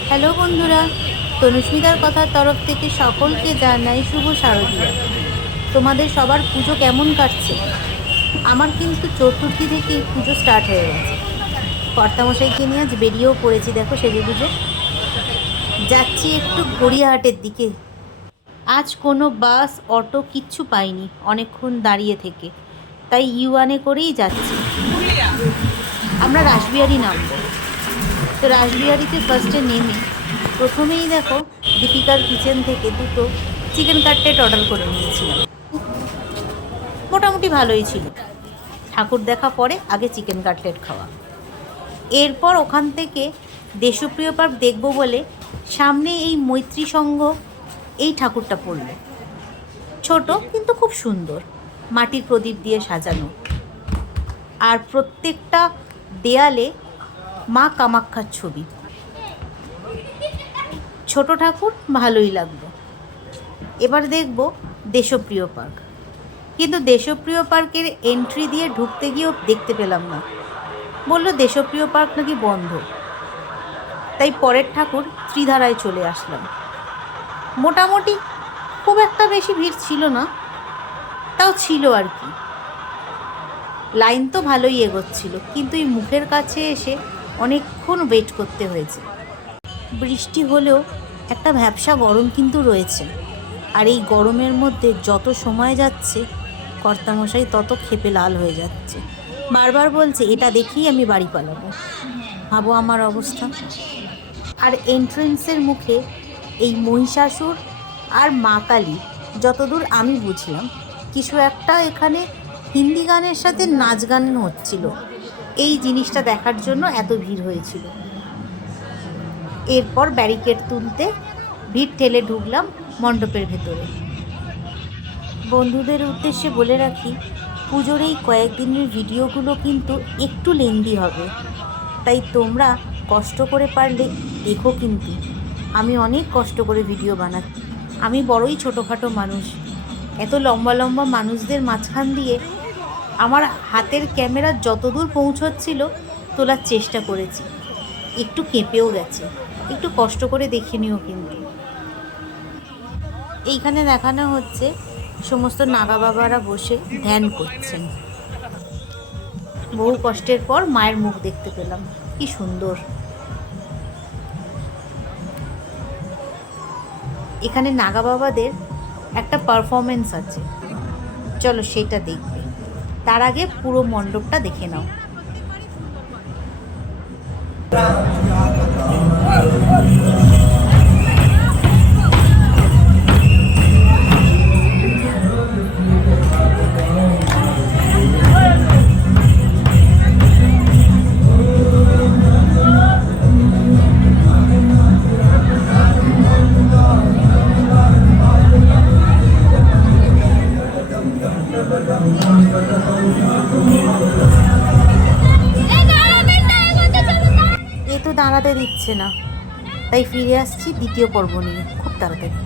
Hello বন্ধুরা, তনুস্মিতার কথার তরফ থেকে সকলকে জানাই শুভ শারদীয়া। তোমাদের সবার পুজো কেমন কাটছে? আমার কিন্তু চতুর্থী থেকেই পুজো স্টার্ট হয়ে গেছে। কর্তামশাইকে নিয়ে আজ বেরিয়েও পড়েছি, দেখো সেজেগুজে যাচ্ছি একটু গড়িয়াহাটের দিকে। আজ কোনো বাস অটো কিচ্ছু পাইনি অনেকক্ষণ দাঁড়িয়ে থেকে, তাই ইউয়ানে করেই যাচ্ছি। আমরা রাসবিহারি নামবো। তো রাসবিহারিতে ফার্স্টে নেমে প্রথমেই দেখো দীপিকার কিচেন থেকে দুটো চিকেন কাটলেট অর্ডার করে নিয়েছিলাম। মোটামুটি ভালোই ছিল। ঠাকুর দেখা পরে আগে চিকেন কাটলেট খাওয়া। এরপর ওখান থেকে দেশপ্রিয় পার্ক দেখব বলে সামনে এই মৈত্রী সংঘ এই ঠাকুরটা পড়ল। ছোট কিন্তু খুব সুন্দর, মাটির প্রদীপ দিয়ে সাজানো, আর প্রত্যেকটা দেয়ালে মা কামাক্ষার ছবি। ছোট ঠাকুর, ভালোই লাগলো। এবার দেখব দেশপ্রিয় পার্ক, কিন্তু দেশপ্রিয় পার্কের এন্ট্রি দিয়ে ঢুকতে গিয়েও দেখতে পেলাম না। বলল দেশপ্রিয় পার্ক নাকি বন্ধ। তাই পরের ঠাকুর ত্রিধারায় চলে আসলাম। মোটামুটি খুব একটা বেশি ভিড় ছিল না, তাও ছিল আর কি। লাইন তো ভালোই এগোচ্ছিল, কিন্তু এই মুখের কাছে এসে অনেকক্ষণ ওয়েট করতে হয়েছে। বৃষ্টি হলেও একটা ভ্যাপসা গরম কিন্তু রয়েছে, আর এই গরমের মধ্যে যত সময় যাচ্ছে কর্তামশাই তত ক্ষেপে লাল হয়ে যাচ্ছে। বারবার বলছে এটা দেখেই আমি বাড়ি পালাবো। ভাবো আমার অবস্থা। আর এন্ট্রেন্সের মুখে এই মহিষাসুর আর মা কালী, যতদূর আমি বুঝলাম কিছু একটা এখানে হিন্দি গানের সাথে নাচ গান হচ্ছিল। এই জিনিসটা দেখার জন্য এত ভিড় হয়েছিল। এরপর ব্যারিকেড তুলতে ভিড় ঠেলে ঢুকলাম মণ্ডপের ভেতরে। বন্ধুদের উদ্দেশ্যে বলে রাখি, পুজোর এই কয়েকদিনের ভিডিওগুলো কিন্তু একটু লেন্দি হবে, তাই তোমরা কষ্ট করে পারলে দেখো। কিন্তু আমি অনেক কষ্ট করে ভিডিও বানাচ্ছি। আমি বড়ই ছোটোখাটো মানুষ, এত লম্বা লম্বা মানুষদের মাঝখান দিয়ে আমার হাতের ক্যামেরা যতদূর পৌঁছচ্ছিল তোলার চেষ্টা করেছি। একটু কেঁপেও গেছে, একটু কষ্ট করে দেখে নিও। কিন্তু এইখানে দেখানো হচ্ছে সমস্ত নাগা বাবারা বসে ধ্যান করছেন। বহু কষ্টের পর মায়ের মুখ দেখতে পেলাম, কি সুন্দর। এখানে নাগা বাবাদের একটা পারফরমেন্স আছে, চলো সেটা দেখবে। তার আগে পুরো মণ্ডপটা দেখে নাও। এ তো দাঁড়াতে দিচ্ছে না, তাই ফিরে আসছি দ্বিতীয় পর্ব নিয়ে খুব তাড়াতাড়ি।